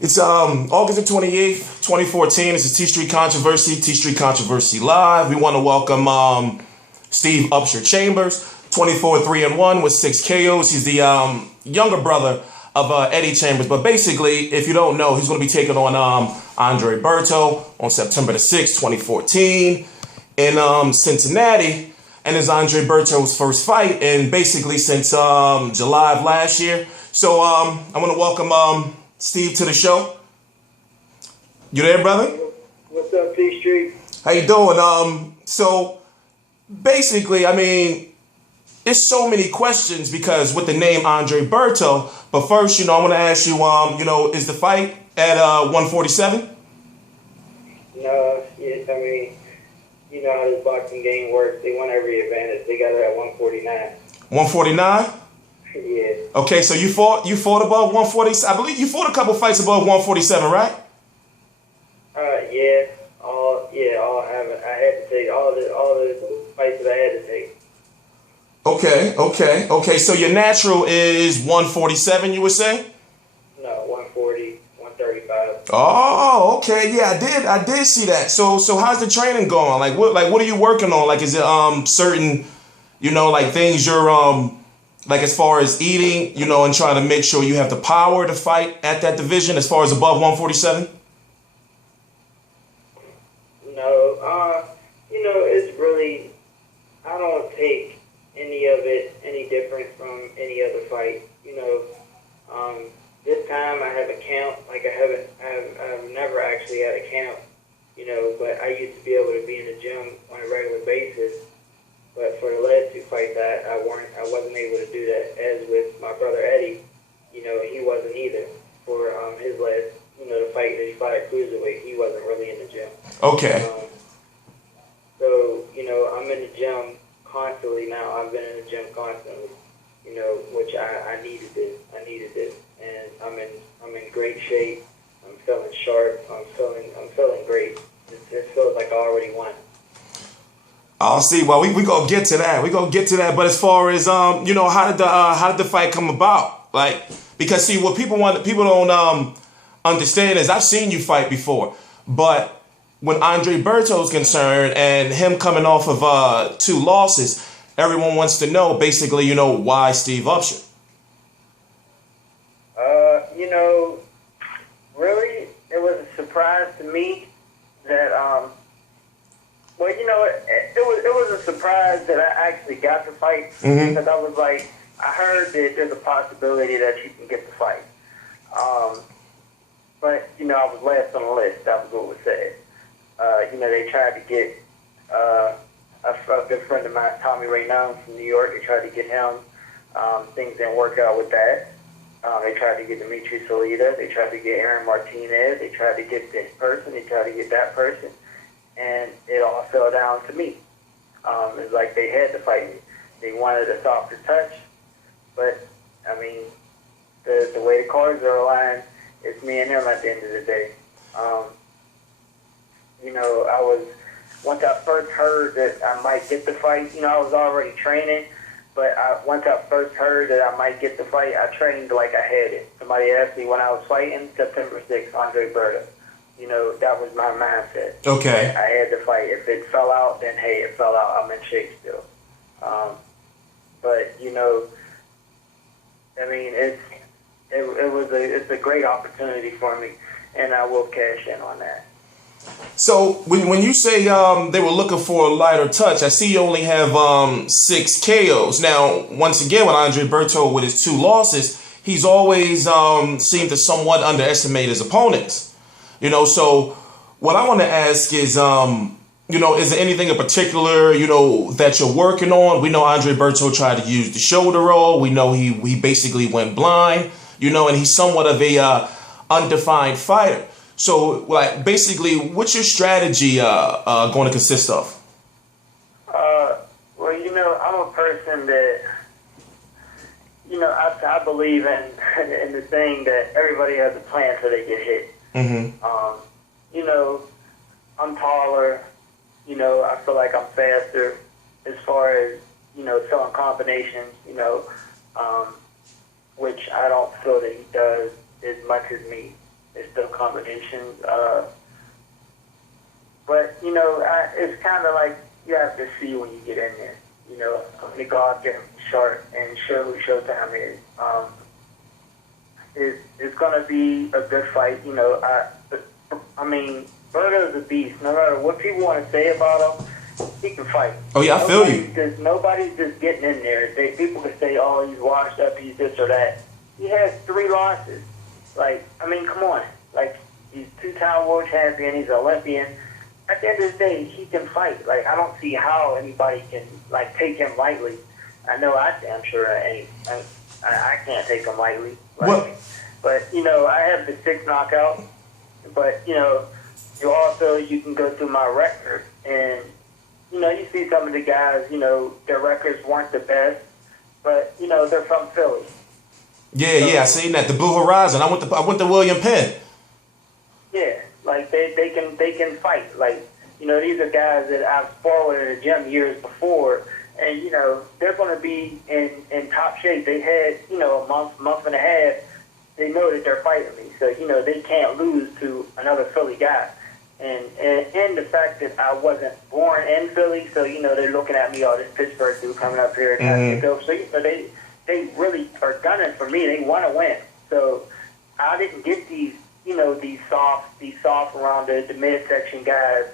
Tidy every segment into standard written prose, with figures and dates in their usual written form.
It's August the 28th, 2014. It's a TstreeT Controversy, TstreeT Controversy Live. We want to welcome Steve Upsher Chambers, 24-3-1 with 6 KOs. He's the younger brother of Eddie Chambers. But basically, if you don't know, he's going to be taking on Andre Berto on September the 6th, 2014 in Cincinnati. And it's Andre Berto's first fight, and basically since July of last year. So I want to welcome Steve to the show. You there, brother? What's up, TstreeT? How you doing? So basically, I mean, there's so many questions because with the name Andre Berto. But first, I want to ask you, is the fight at 147? No, yes, I mean, you know how this boxing game works. They want every advantage. They got it at 149. 149? Yeah. Okay, so you fought above 147. I believe you fought a couple fights above 147, right? Yeah. I had to take all the fights that I had to take. Okay. So your natural is 147, you would say? No, 140, 135. Oh, okay. Yeah, I did see that. So how's the training going? Like what are you working on? Like, is it certain, like things you're like as far as eating, and trying to make sure you have the power to fight at that division as far as above 147? No, it's really, I don't take any of it any different from any other fight. This time I have a count. Like I've never actually had a count, but I used to be able to be in the gym on a regular basis. But for the last two fights, I wasn't able to do that. As with my brother Eddie, he wasn't either. For his last, the fight that he fought at cruiserweight, he wasn't really in the gym. Okay. So I'm in the gym constantly now. I've been in the gym constantly, which I needed this. And I'm in great shape. I'm feeling sharp. I'm feeling great. It feels like I already won. I'll see. Well, we gonna get to that. But as far as how did the fight come about? Like, because see, what people don't understand is I've seen you fight before, but when Andre Berto is concerned and him coming off of 2 losses, everyone wants to know basically, why Steve Upsher. Really, it was a surprise to me that it was a surprise that I actually got the fight, because I was like, I heard that there's a possibility that you can get the fight. But, I was last on the list. That was what was said. They tried to get a good friend of mine, Tommy Ray Nunn from New York. They tried to get him. Things didn't work out with that. They tried to get Dimitri Salita. They tried to get Aaron Martinez. They tried to get this person. They tried to get that person. And it all fell down to me. It's like they had to fight me. They wanted a softer touch. But, I mean, the way the cards are aligned, it's me and them at the end of the day. Once I first heard that I might get the fight, I was already training. But once I first heard that I might get the fight, I trained like I had it. Somebody asked me when I was fighting, September 6th, Andre Berto. That was my mindset. Okay. I had to fight. If it fell out, then hey, it fell out. I'm in shape still. But I mean, it's a great opportunity for me, and I will cash in on that. So when you say they were looking for a lighter touch, I see you only have 6 KOs. Now, once again, with Andre Berto with his 2 losses, he's always seemed to somewhat underestimate his opponents. So what I want to ask is, is there anything in particular, that you're working on? We know Andre Berto tried to use the shoulder roll. We know he basically went blind, and he's somewhat of a undefined fighter. So, like, basically, what's your strategy going to consist of? Well, I'm a person that, I believe in the saying that everybody has a plan until they get hit. I'm taller. I feel like I'm faster as far as, throwing combinations, which I don't feel that he does as much as me. It's still competition. But, it's kind of like you have to see when you get in there. I'm going to go out there short and show who Showtime is. It's going to be a good fight. I mean, Berto's a beast. No matter what people want to say about him, he can fight. Oh, yeah, I feel you. Nobody's just getting in there. People can say, oh, he's washed up, he's this or that. He has 3 losses. Come on. He's 2-time world champion, he's an Olympian. At the end of the day, he can fight. I don't see how anybody can, take him lightly. I know I'm sure I can't take him lightly. But, I have the 6 knockout. But, you can go through my record. And, you see some of the guys, their records weren't the best. But, they're from Philly. Yeah, I seen that. The Blue Horizon. I went to William Penn. Yeah, they can fight. These are guys that I've sparred with in the gym years before, and they're going to be in top shape. They had a month and a half. They know that they're fighting me, so they can't lose to another Philly guy. And the fact that I wasn't born in Philly, so they're looking at me, this Pittsburgh dude coming up here. So they really are gunning for me. They want to win. So I didn't get these soft around the midsection guys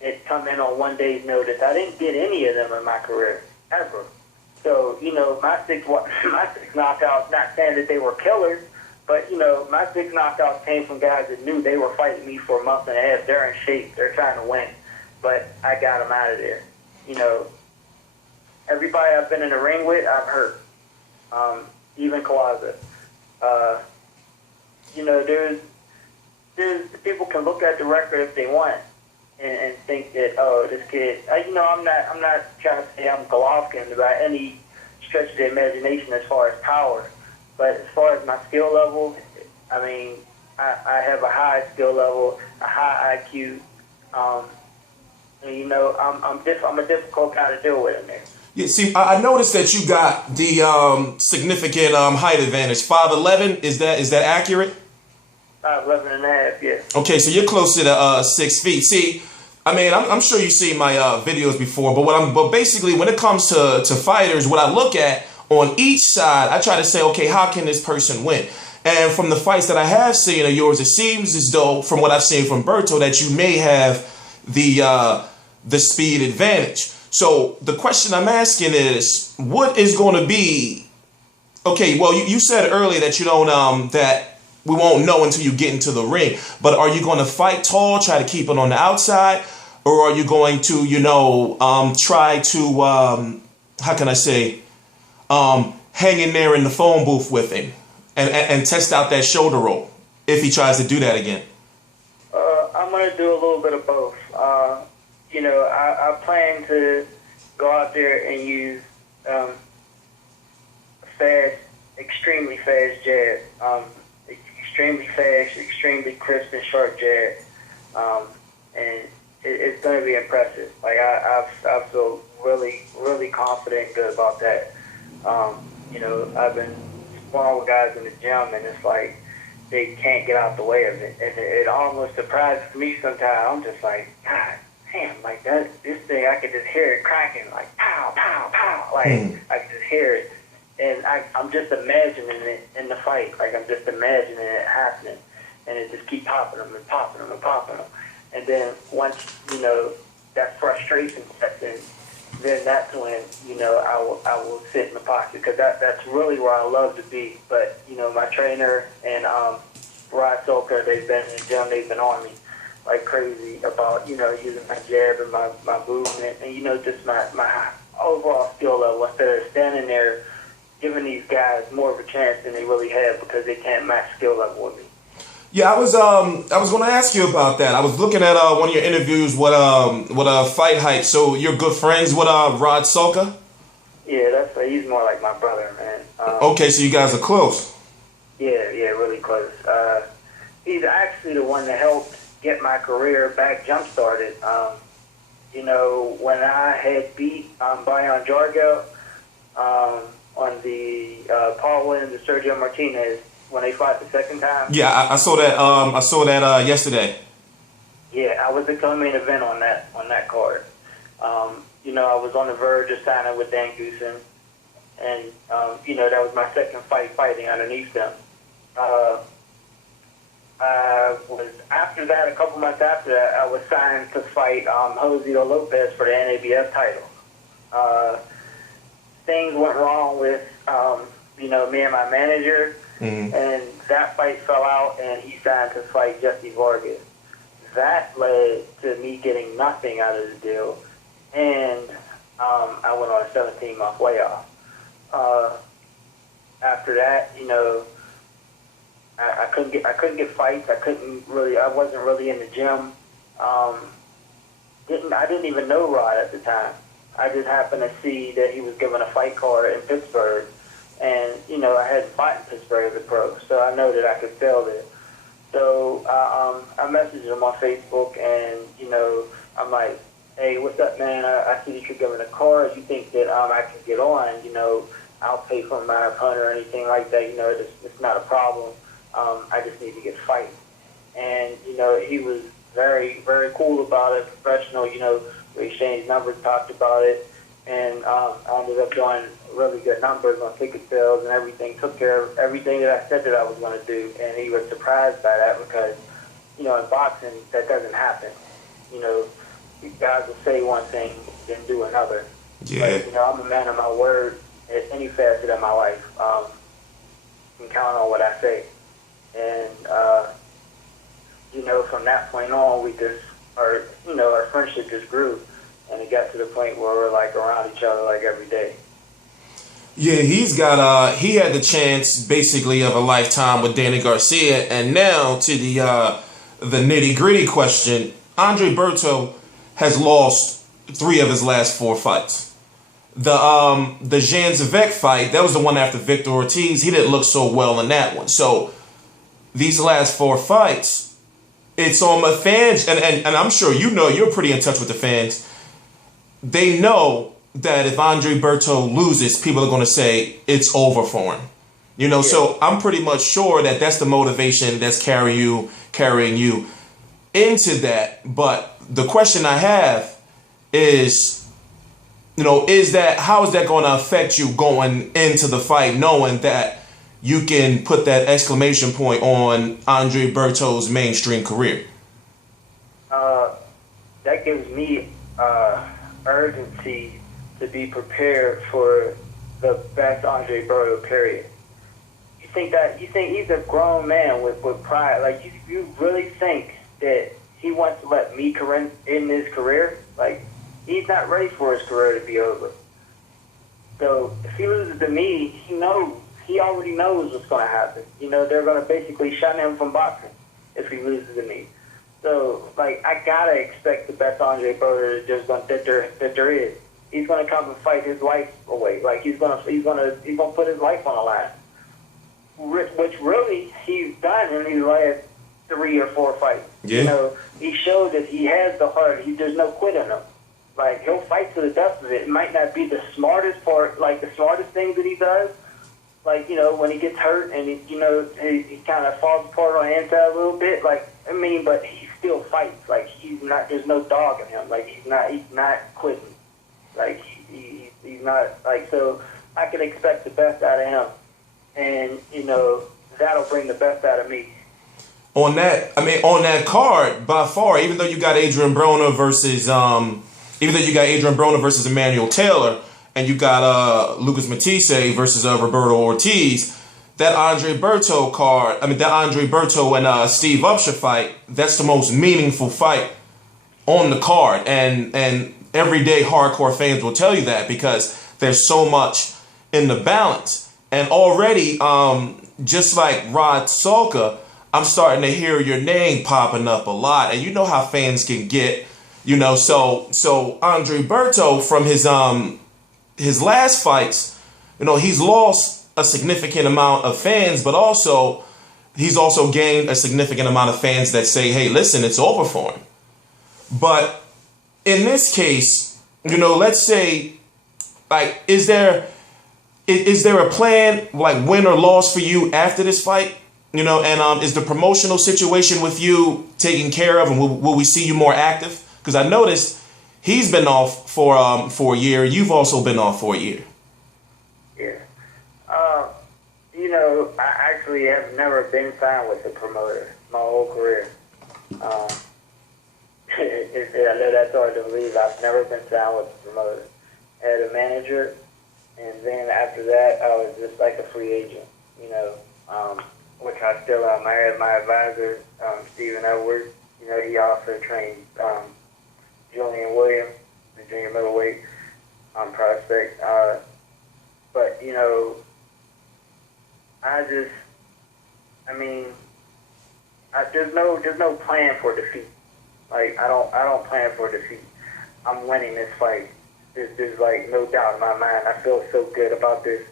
that come in on one day's notice. I didn't get any of them in my career ever. So my six knockouts. Not saying that they were killers, but my 6 knockouts came from guys that knew they were fighting me for a month and a half. They're in shape. They're trying to win, but I got them out of there. Everybody I've been in the ring with, I've hurt. Even Kawaza. There's people can look at the record if they want and think that, this kid. I'm not trying to say I'm Golovkin by any stretch of the imagination as far as power, but as far as my skill level, I have a high skill level, a high IQ. I'm a difficult guy to deal with in there. Yeah, see, I noticed that you got the significant height advantage. 5'11", is that accurate? 5'11 and a half, yeah. Okay, so you're closer to 6 feet. See, I'm sure you've seen my videos before, but basically when it comes to fighters, what I look at on each side, I try to say, okay, how can this person win? And from the fights that I have seen of yours, it seems as though, from what I've seen from Berto, that you may have the speed advantage. So the question I'm asking is, what is going to be? Okay, well, you said earlier that you don't that we won't know until you get into the ring. But are you going to fight tall, try to keep it on the outside, or are you going to try to how can I say hang in there in the phone booth with him and test out that shoulder roll if he tries to do that again? I'm going to do a little bit of both. I plan to go out there and use extremely fast jab, extremely fast, extremely crisp and sharp jab, and it's going to be impressive. I feel really, really confident and good about that. I've been sparring with guys in the gym, and it's like they can't get out the way of it, and it almost surprises me sometimes. I'm just like, God damn, this thing, I could just hear it cracking, pow, pow, pow, I could just hear it, and I'm just imagining it in the fight, I'm just imagining it happening, and it just keep popping them and popping them and popping them, and then once, that frustration sets in, then that's when, I will sit in the pocket, because that's really where I love to be, but, my trainer and Salka, they've been in the gym, they've been on me like crazy about, using my jab and my movement and, just my overall skill level instead of standing there giving these guys more of a chance than they really have because they can't match skill level with me. Yeah, I was going to ask you about that. I was looking at one of your interviews with Fight Hype. So you're good friends with Rod Salka? Yeah, he's more like my brother, man. Okay, so you guys are close. Yeah, really close. He's actually the one that helped get my career back jump-started. When I had beat Bayon Jargo on the Paul Williams and Sergio Martinez, when they fought the second time. Yeah, I saw that. I saw that yesterday. Yeah, I was the co-main event on that card. I was on the verge of signing with Dan Goosen, and that was my second fight fighting underneath them. I was after that, a couple months after that, I was signed to fight Josito Lopez for the NABF title. Things went wrong with me and my manager, and that fight fell out, and he signed to fight Jesse Vargas. That led to me getting nothing out of the deal, and I went on a 17-month layoff. After that, I couldn't get fights. I wasn't really in the gym. I didn't even know Rod at the time. I just happened to see that he was given a fight card in Pittsburgh, and I hadn't fought in Pittsburgh as a pro, so I know that I could fail there. So I messaged him on Facebook, and I'm like, "Hey, what's up, man? I see that you're giving a card. You think that I can get on? I'll pay for my opponent or anything like that. It's not a problem. I just need to get fighting." And he was very, very cool about it, professional. We exchanged numbers, talked about it, and I ended up doing really good numbers on ticket sales and everything. Took care of everything that I said that I was going to do, and he was surprised by that because, in boxing, that doesn't happen. Guys will say one thing, then do another. Yeah. But, I'm a man of my word at any facet of my life. You can count on what I say. And, from that point on, our friendship just grew. And it got to the point where we're like around each other like every day. Yeah, he had the chance basically of a lifetime with Danny Garcia, and now to the nitty gritty question, Andre Berto has lost 3 of his last 4 fights. The Janzavec fight, that was the one after Victor Ortiz. He didn't look so well in that one. So these last 4 fights, it's on the fans, and I'm sure you're pretty in touch with the fans. They know that if Andre Berto loses, people are going to say it's over for him. Yeah. So I'm pretty much sure that that's the motivation that's carrying you into that. But the question I have is, how is that going to affect you going into the fight, knowing that you can put that exclamation point on Andre Berto's mainstream career? That gives me urgency to be prepared for the best Andre Berto period. You think he's a grown man with pride? Like you really think that he wants to let me in his career? Like he's not ready for his career to be over. So if he loses to me, he already knows what's going to happen. They're going to basically shun him from boxing if he loses to me. So, I gotta expect the best Andre Berto that there is. He's gonna come and fight his life away. He's gonna put his life on the line, which really he's done in these last 3 or 4 fights. Yeah. He showed that he has the heart. There's no quit in him. He'll fight to the death of it. It might not be the smartest part, the smartest things that he does. When he gets hurt and he kind of falls apart on the inside a little bit. But he still fights. He's not. There's no dog in him. He's not quitting. He's not. So I can expect the best out of him, and that'll bring the best out of me. On that card, by far, even though you got Adrian Broner versus Emmanuel Taylor, and you got Lucas Matthysse versus Roberto Ortiz, that Andre Berto card, that Andre Berto and Steve Upsher fight, that's the most meaningful fight on the card. And everyday hardcore fans will tell you that because there's so much in the balance. And already, just like Rod Salka, I'm starting to hear your name popping up a lot. And you know how fans can get, so Andre Berto from his last fights, he's lost a significant amount of fans, but also he's also gained a significant amount of fans that say, hey, listen, it's over for him. But in this case, let's say, is there is there a plan, like win or loss for you after this fight? You know, and is the promotional situation with you taken care of, and will we see you more active? Because I noticed he's been off for a year. You've also been off for a year. Yeah. You know, I actually have never been signed with a promoter my whole career. I know that's hard to believe. I've never been signed with a promoter. I had a manager, and then after that, I was just like a free agent, you know, which I still am. I had my advisor, Stephen Upsher. You know, he also trained Julian Williams, the junior middleweight prospect. But, you know, there's no plan for defeat. Like, I don't plan for defeat. I'm winning this fight. There's like no doubt in my mind. I feel so good about this,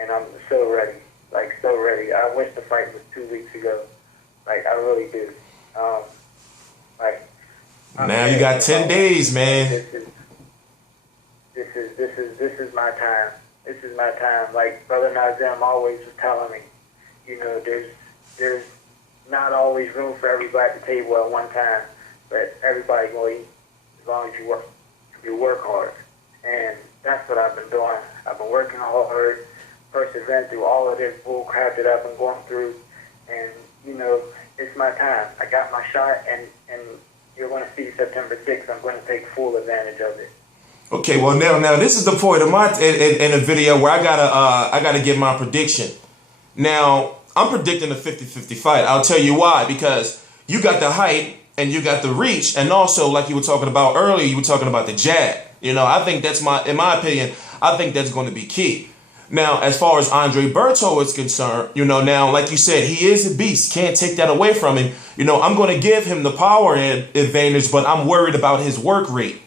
and I'm so ready. Like, so ready. I wish the fight was 2 weeks ago. Like, I really do. Now you got 10 days, man. This is my time. This is my time. Like Brother Nazem always was telling me, you know, there's not always room for everybody at the table at one time, but everybody will eat as long as you work hard. And that's what I've been doing. I've been working hard, persevering through all of this bull crap that I've been going through, and you know, it's my time. I got my shot, and you're going to see September 6th. I'm going to take full advantage of it. Okay, well now this is the point of my in a video where I gotta give my prediction. Now I'm predicting a 50-50 fight. I'll tell you why, because you got the height and you got the reach, and also like you were talking about earlier, you were talking about the jab. You know, I think that's in my opinion, I think that's going to be key. Now, as far as Andre Berto is concerned, you know, now, like you said, he is a beast. Can't take that away from him. You know, I'm going to give him the power advantage, but I'm worried about his work rate.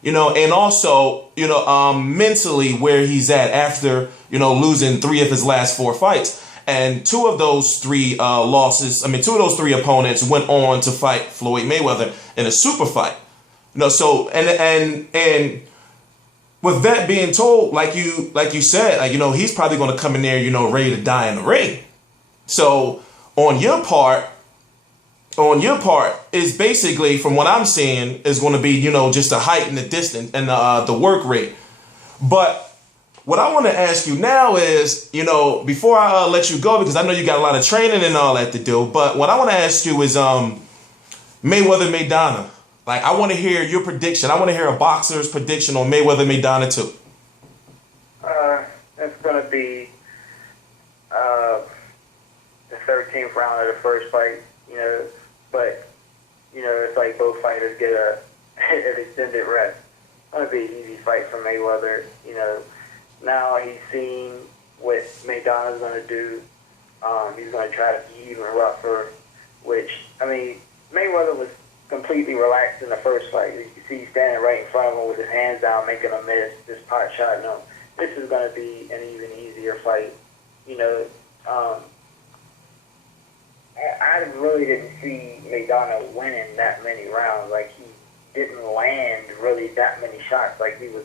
You know, and also, you know, mentally where he's at after, you know, losing 3 of his last 4 fights. And 2 of those 3 losses, 2 of those 3 opponents went on to fight Floyd Mayweather in a super fight. You know, so, and with that being told, like you said, like, you know, he's probably going to come in there, you know, ready to die in the ring. So on your part is basically, from what I'm seeing, is going to be, you know, just the height and the distance and the work rate. But what I want to ask you now is, you know, before I let you go, because I know you got a lot of training and all that to do, but what I want to ask you is Mayweather-Maidana. Like, I want to hear your prediction. I want to hear a boxer's prediction on Mayweather-Maidana too. It's going to be the 13th round of the first fight, you know. But, you know, it's like both fighters get an extended rest. It's going to be an easy fight for Mayweather. You know, now he's seen what Maidana's going to do. He's going to try to be even rougher, which, I mean, Mayweather was completely relaxed in the first fight. You see he's standing right in front of him with his hands down, making a miss, just pot shot. No, this is going to be an even easier fight. You know, I really didn't see Maidana winning that many rounds. Like, he didn't land really that many shots. Like, he was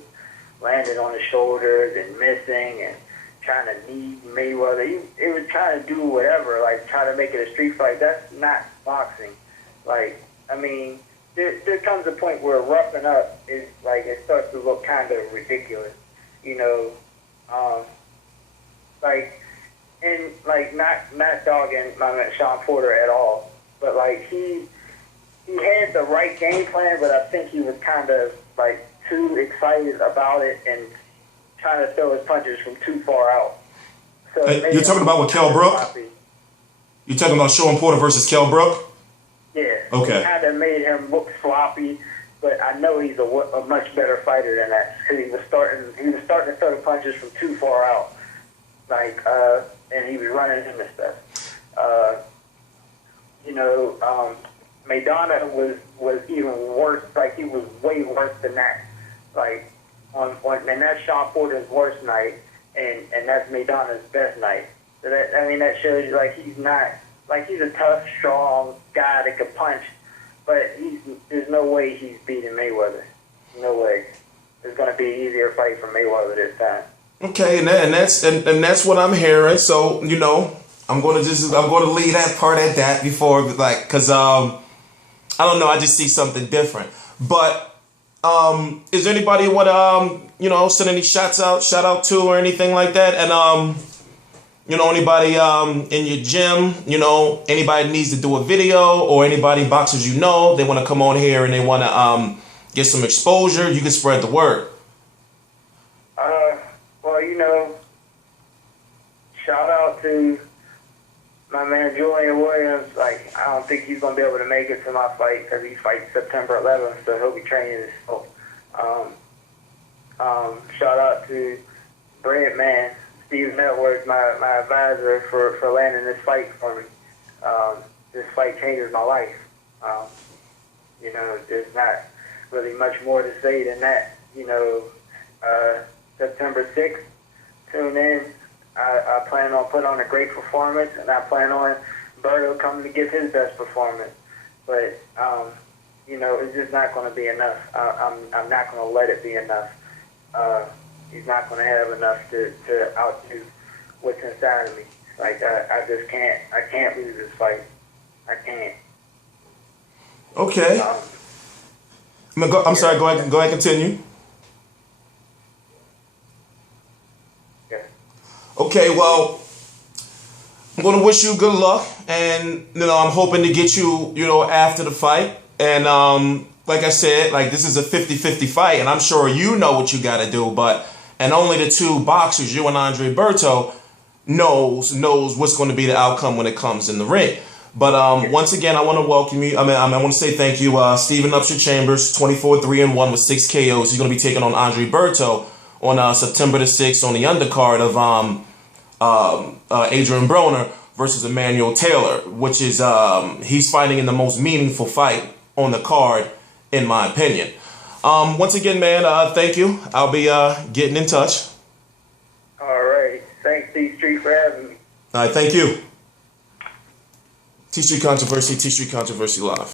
landing on his shoulders and missing and trying to knee Mayweather. He was trying to do whatever, like try to make it a street fight. That's not boxing. Like, I mean, there comes a point where roughing up is like, it starts to look kind of ridiculous, you know. Not dogging my man Sean Porter at all, but like he had the right game plan, but I think he was kind of like too excited about it and trying to throw his punches from too far out. So you're talking about with Kell Brook? You're talking about Sean Porter versus Kell Brook? Yeah. Okay. It kind of made him look sloppy, but I know he's a much better fighter than that, because he was starting to throw the punches from too far out, like and he was running into stuff. Maidana was even worse. Like, he was way worse than that. Like, and that's Sean Porter's worst night, and that's Maidana's best night. So that shows you, like, he's not, like, he's a tough, strong guy that can punch, but there's no way he's beating Mayweather. No way. It's going to be an easier fight for Mayweather this time. Okay, and that's what I'm hearing. So I'm gonna leave that part at that before, like, cause I don't know, I just see something different. But is there anybody you want to send any shout out to or anything like that? And anybody in your gym, anybody needs to do a video, or anybody boxers they want to come on here and they want to get some exposure, you can spread the word. Well, shout out to my man Julian Williams. Like, I don't think he's gonna be able to make it to my fight because he fights September 11th, so he'll be training this fall. Shout out to Breadman, Stephen Edwards, my advisor for landing this fight for me. This fight changes my life. There's not really much more to say than that. September 6th, tune in. I plan on putting on a great performance, and I plan on Berto coming to give his best performance. But, it's just not going to be enough. I'm not going to let it be enough. He's not going to have enough to outdo what's inside of me. Like, I just can't. I can't lose this fight. I can't. Okay. I'm sorry. Go ahead. Continue. Okay. Well, I'm gonna wish you good luck, and I'm hoping to get you, after the fight. And like I said, like, this is a 50-50 fight, and I'm sure you know what you got to do. And only the two boxers, you and Andre Berto, knows what's going to be the outcome when it comes in the ring. But once again, I want to welcome you. I want to say thank you, Stephen Upsher Chambers, 24-3-1 with 6 KOs. He's going to be taking on Andre Berto on September the 6th on the undercard of Adrian Broner versus Emmanuel Taylor, which is he's fighting in the most meaningful fight on the card, in my opinion. Once again, man, thank you. I'll be getting in touch. All right. Thanks, TstreeT, for having me. All right, thank you. TstreeT Controversy Live.